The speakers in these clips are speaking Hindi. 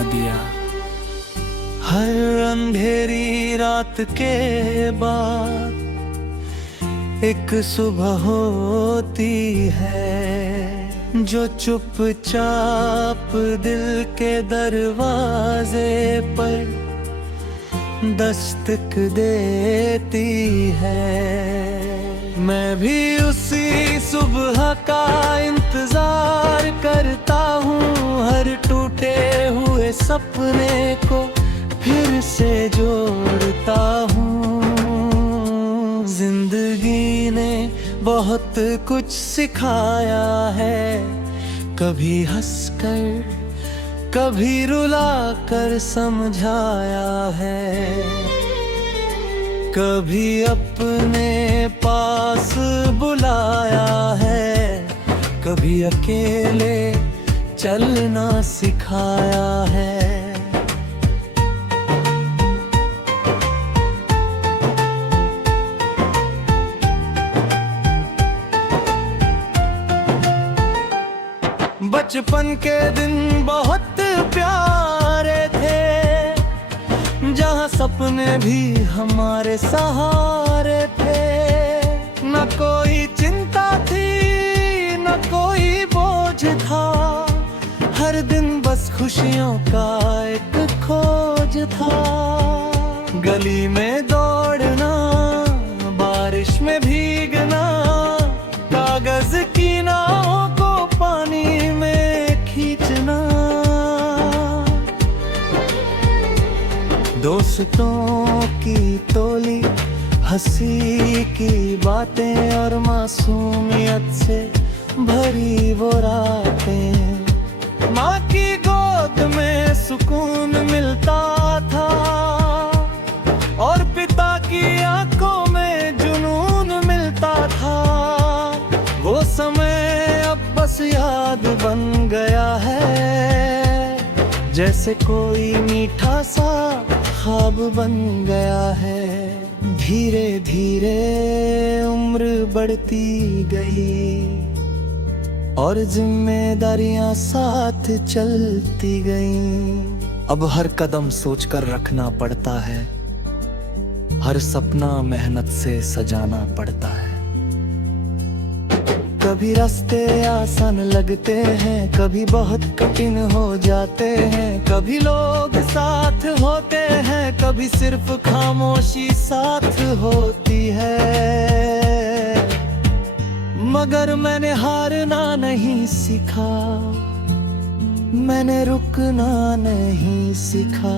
बना दिया। हर अंधेरी रात के बाद एक सुबह होती है जो चुपचाप दिल के दरवाजे पर दस्तक देती है। मैं भी उसी सुबह का इंतजार करता हूँ, हर टूटे हुए सपने को फिर से जोड़ता हूँ। जिंदगी ने बहुत कुछ सिखाया है, कभी हंसकर कभी रुला कर समझाया है, कभी अपने पास बुलाया है, कभी अकेले चलना सिखाया है। बचपन के दिन बहुत प्यारे थे, जहाँ सपने भी हमारे सहारे थे। न कोई चिंता थी, न कोई बोझ था, हर दिन बस खुशियों का एक खोज था। गली में दौड़ना, बारिश में भीगना, कागज की नावों को पानी में खींचना, दोस्तों की टोली, हंसी की बातें और मासूमियत से भरी वो रातें। माँ की गोद में सुकून मिलता था और पिता की आंखों में जुनून मिलता था। वो समय अब बस याद बन गया है, जैसे कोई मीठा सा ख्वाब बन गया है। धीरे धीरे उम्र बढ़ती गई और जिम्मेदारियां साथ चलती गईं। अब हर कदम सोचकर रखना पड़ता है, हर सपना मेहनत से सजाना पड़ता है। कभी रास्ते आसान लगते हैं, कभी बहुत कठिन हो जाते हैं, कभी लोग साथ होते हैं, कभी सिर्फ खामोशी साथ होती है। मगर मैंने हारना नहीं सीखा, मैंने रुकना नहीं सीखा।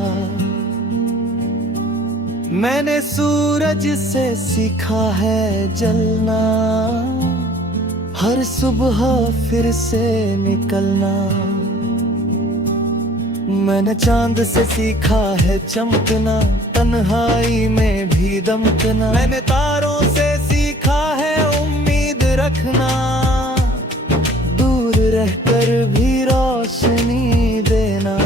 मैंने सूरज से सीखा है जलना, हर सुबह फिर से निकलना। मैंने चांद से सीखा है चमकना, तन्हाई में भी दमकना। मैंने तारों से सीखा है उम्मीद रखना, दूर रहकर भी रोशनी देना।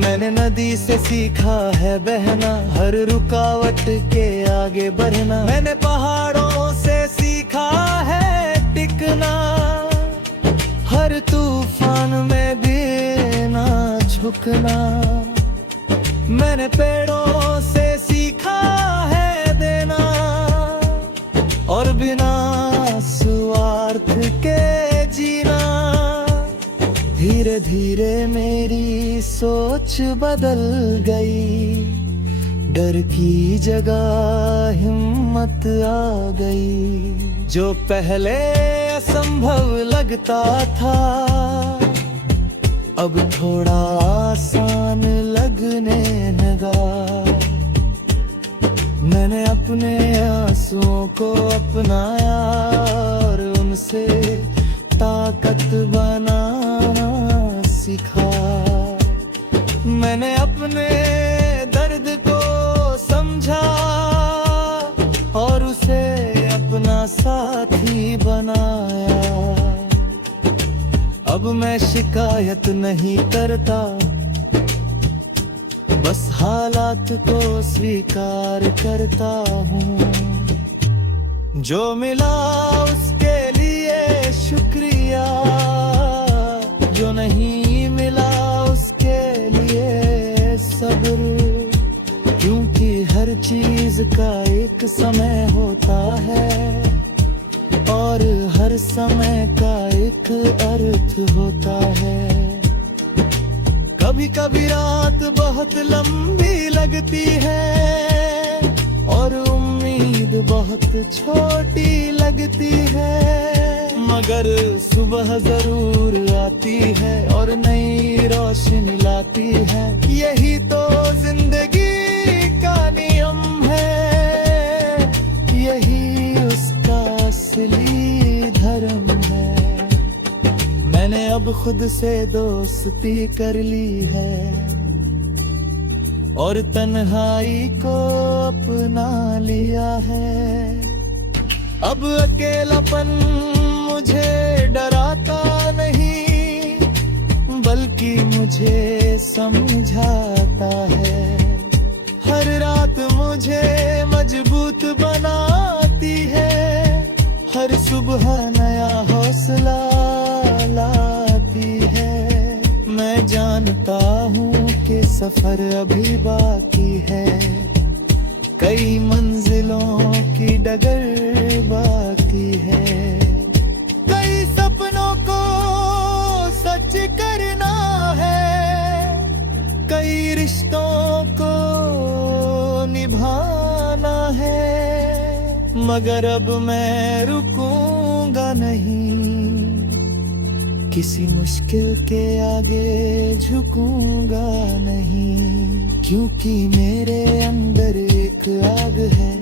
मैंने नदी से सीखा है बहना, हर रुकावट के आगे बढ़ना। मैंने पहाड़ों से सीखा है टिकना, हर तूफान में भी ना झुकना। मैंने पेड़ों से सीखा है देना और बिना स्वार्थ के जीना। धीरे धीरे मेरी सोच बदल गई, डर की जगह हिम्मत आ गई। जो पहले असंभव लगता था अब थोड़ा आसान लगने लगा। मैंने अपने आंसुओं को अपनाया और उनसे ताकत बनाना सीखा। मैंने अपने दर्द को समझा और उसे अपना साथी बनाया। अब मैं शिकायत नहीं करता, बस हालात को स्वीकार करता हूँ। जो मिला उसके लिए शुक्रिया, जो नहीं मिला उसके हर चीज का एक समय होता है और हर समय का एक अर्थ होता है। कभी कभी रात बहुत लंबी लगती है और उम्मीद बहुत छोटी लगती है, मगर सुबह जरूर आती है और नई रोशनी लाती है। यही तो जिंदगी का नियम है, यही उसका असली धर्म है। मैंने अब खुद से दोस्ती कर ली है और तन्हाई को अपना लिया है। अब अकेलापन मुझे डराता नहीं, बल्कि मुझे समझाता है। हर रात मुझे मजबूत बनाती है, हर सुबह नया हौसला लाती है। मैं जानता हूँ कि सफर अभी बाकी है, कई मंजिलों की डगर बाकी है। कई सपनों को सच करना है, कई रिश्तों को निभाना है, मगर अब मैं रुकूंगा नहीं, किसी मुश्किल के आगे झुकूंगा नहीं। क्योंकि मेरे अंदर एक आग है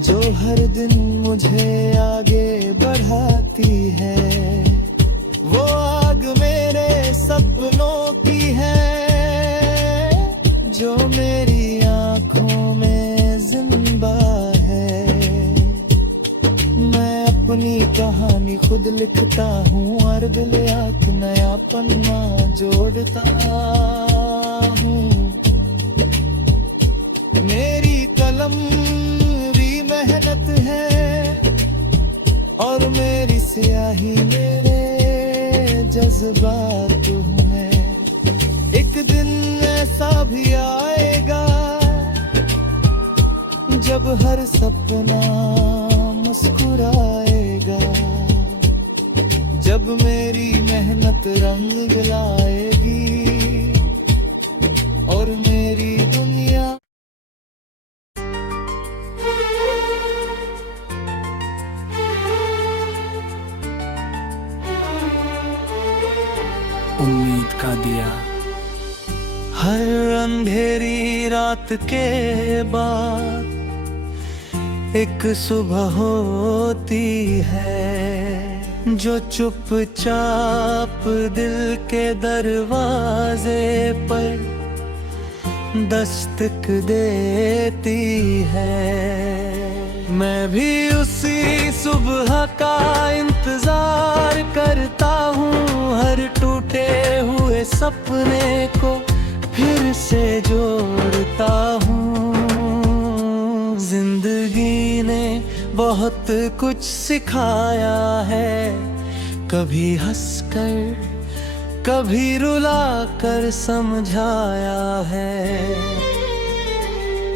जो हर दिन मुझे आगे बढ़ाती है। वो आग मेरे सपनों की है जो मेरी आंखों में जिंदा है। मैं अपनी कहानी खुद लिखता हूँ और दिल आँख नया पन्ना जोड़ता हूँ। मेरी कलम भी मेहनत है और मेरी स्याही मेरे जज्बात हैं। एक दिन ऐसा भी आएगा जब हर सपना मुस्कुराएगा, जब मेरी मेहनत रंग लाएगी और मेरी दुनिया। उम्मीद का दिया। हर अंधेरी रात के बाद एक सुबह होती है जो चुपचाप दिल के दरवाजे पर दस्तक देती है। मैं भी उसी सुबह का इंतजार करता हूँ, हर टूटे हुए सपने को फिर से जोड़ता हूँ। जिंदगी ने बहुत कुछ सिखाया है, कभी हंसकर कभी रुला कर समझाया है,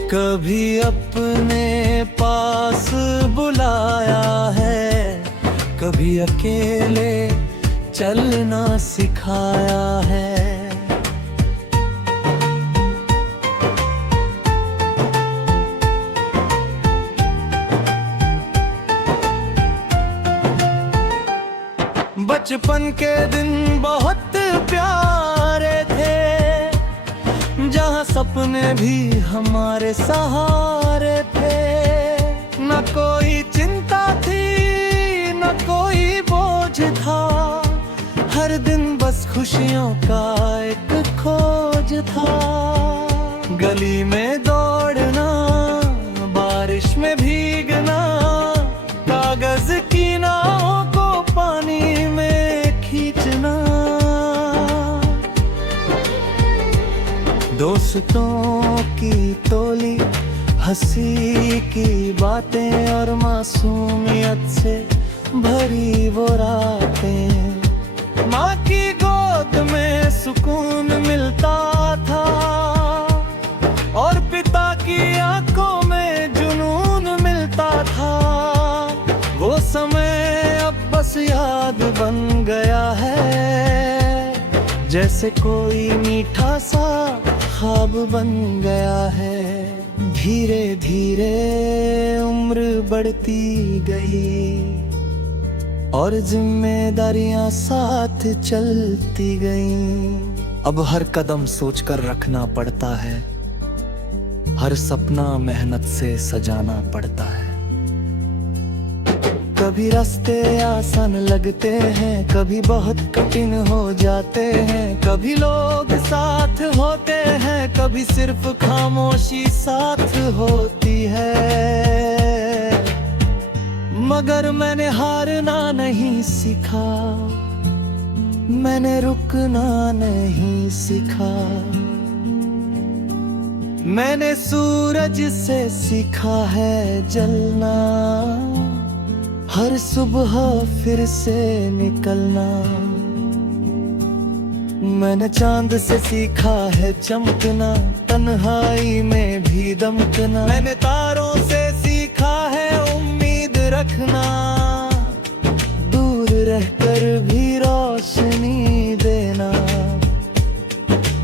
कभी अपने पास बुलाया है, कभी अकेले चलना सिखाया है। बचपन के दिन बहुत प्यारे थे, जहाँ सपने भी हमारे सहारे थे। न कोई चिंता थी न कोई बोझ था, हर दिन बस खुशियों का एक खोज था। गली में दौड़ना, बारिश में भीगना, कागज की नावों को पानी में खींचना, दोस्तों की टोली, हंसी की बातें और मासूमियत से भरी वो रातें। माँ की गोद में सुकून मिलता था और पिता की आंखों में जुनून मिलता था, वो समय अब बस याद बन गया है, जैसे कोई मीठा सा ख्वाब बन गया है। धीरे धीरे उम्र बढ़ती गई और जिम्मेदारियां साथ चलती गईं। अब हर कदम सोचकर रखना पड़ता है, हर सपना मेहनत से सजाना पड़ता है। कभी रास्ते आसान लगते हैं, कभी बहुत कठिन हो जाते हैं, कभी लोग साथ होते हैं, कभी सिर्फ खामोशी साथ होती है। मगर मैंने हारना नहीं सीखा, मैंने रुकना नहीं सीखा। मैंने सूरज से सीखा है जलना, हर सुबह फिर से निकलना। मैंने चांद से सीखा है चमकना, तन्हाई में भी दमकना। मैंने तारों से सीखा है उम्मीद रखना, दूर रहकर भी रोशनी देना।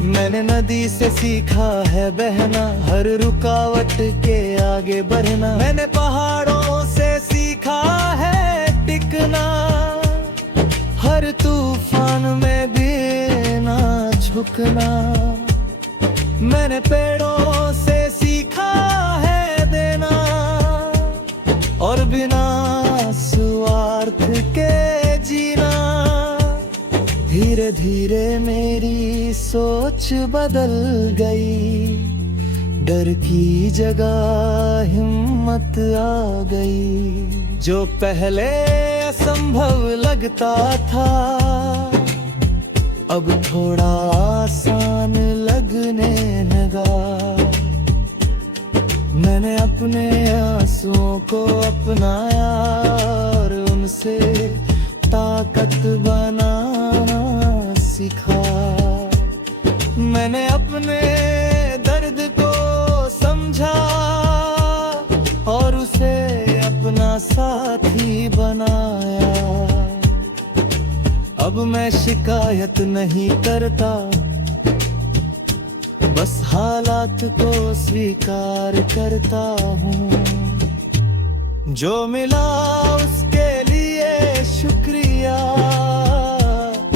मैंने नदी से सीखा है बहना, हर रुकावट के आगे बढ़ना। मैंने पहाड़ों से सीखा है टिकना, हर तूफान में भी ना झुकना। मैंने पेड़ों से सीखा है देना, और बिना स्वार्थ के जीना। धीरे धीरे मेरी सोच बदल गई, डर की जगह हिम्मत आ गई। जो पहले असंभव लगता था, अब थोड़ा आसान लगने लगा। मैंने अपने आंसुओं को अपनाया और उनसे ताकत बनाना सीखा। मैंने अपने दर्द को समझा और उसे अपना साथी बनाया। अब मैं शिकायत नहीं करता, बस हालात को स्वीकार करता हूँ। जो मिला उसके लिए शुक्रिया,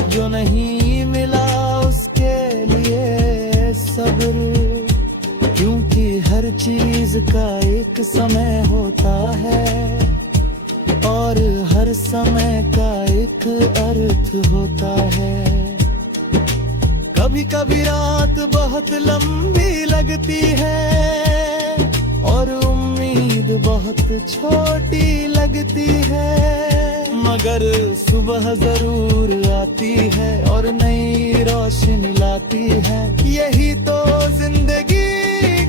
जो नहीं मिला उसके लिए सब्र। क्योंकि हर चीज का एक समय होता है और हर समय का एक अर्थ होता है। कभी कभी रात बहुत लंबी लगती है और उम्मीद बहुत छोटी लगती है, मगर सुबह जरूर आती है और नई रोशनी लाती है। यही तो जिंदगी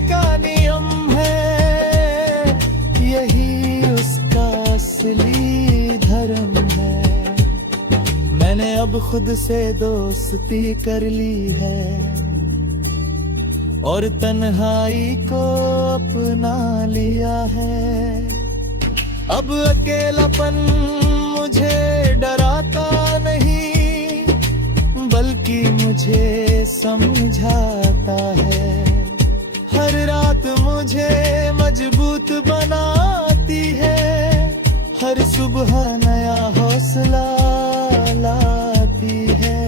का नियम है, यही उसका असली धर्म है। मैंने अब खुद से दोस्ती कर ली है और तन्हाई को अपना लिया है। अब अकेलापन मुझे डराता नहीं, बल्कि मुझे समझाता है। हर रात मुझे मजबूत बनाती है, हर सुबह नया हौसला लाती है।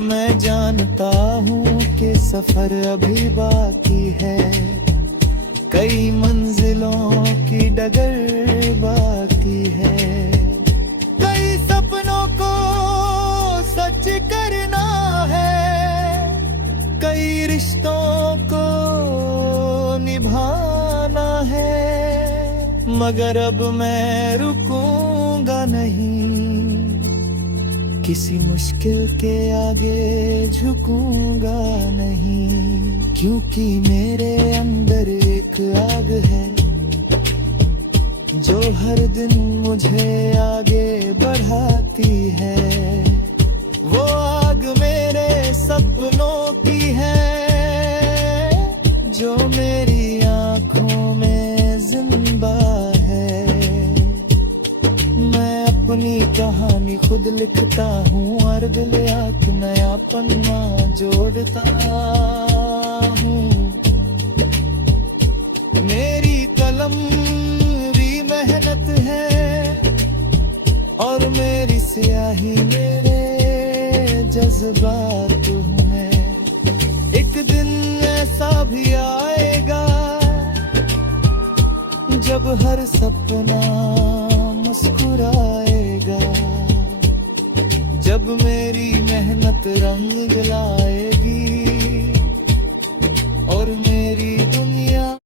मैं जानता हूँ कि सफर अभी बाकी है, कई मंजिलों की डगर बाकी है। कई सपनों को सच करना है, कई रिश्तों को निभाना है। मगर अब मैं रुकूंगा नहीं, किसी मुश्किल के आगे झुकूंगा नहीं। क्योंकि मेरे अंदर एक आग है जो हर दिन मुझे आगे बढ़ाती है। वो आग मेरे सपनों की है जो मेरी आँखों कहानी खुद लिखता हूँ और दिल एक नया पन्ना जोड़ता हूँ। मेरी कलम भी मेहनत है और मेरी स्याही मेरे जज्बात हैं। एक दिन ऐसा भी आएगा जब हर सपना मुस्कुराएगा, जब मेरी मेहनत रंग लाएगा।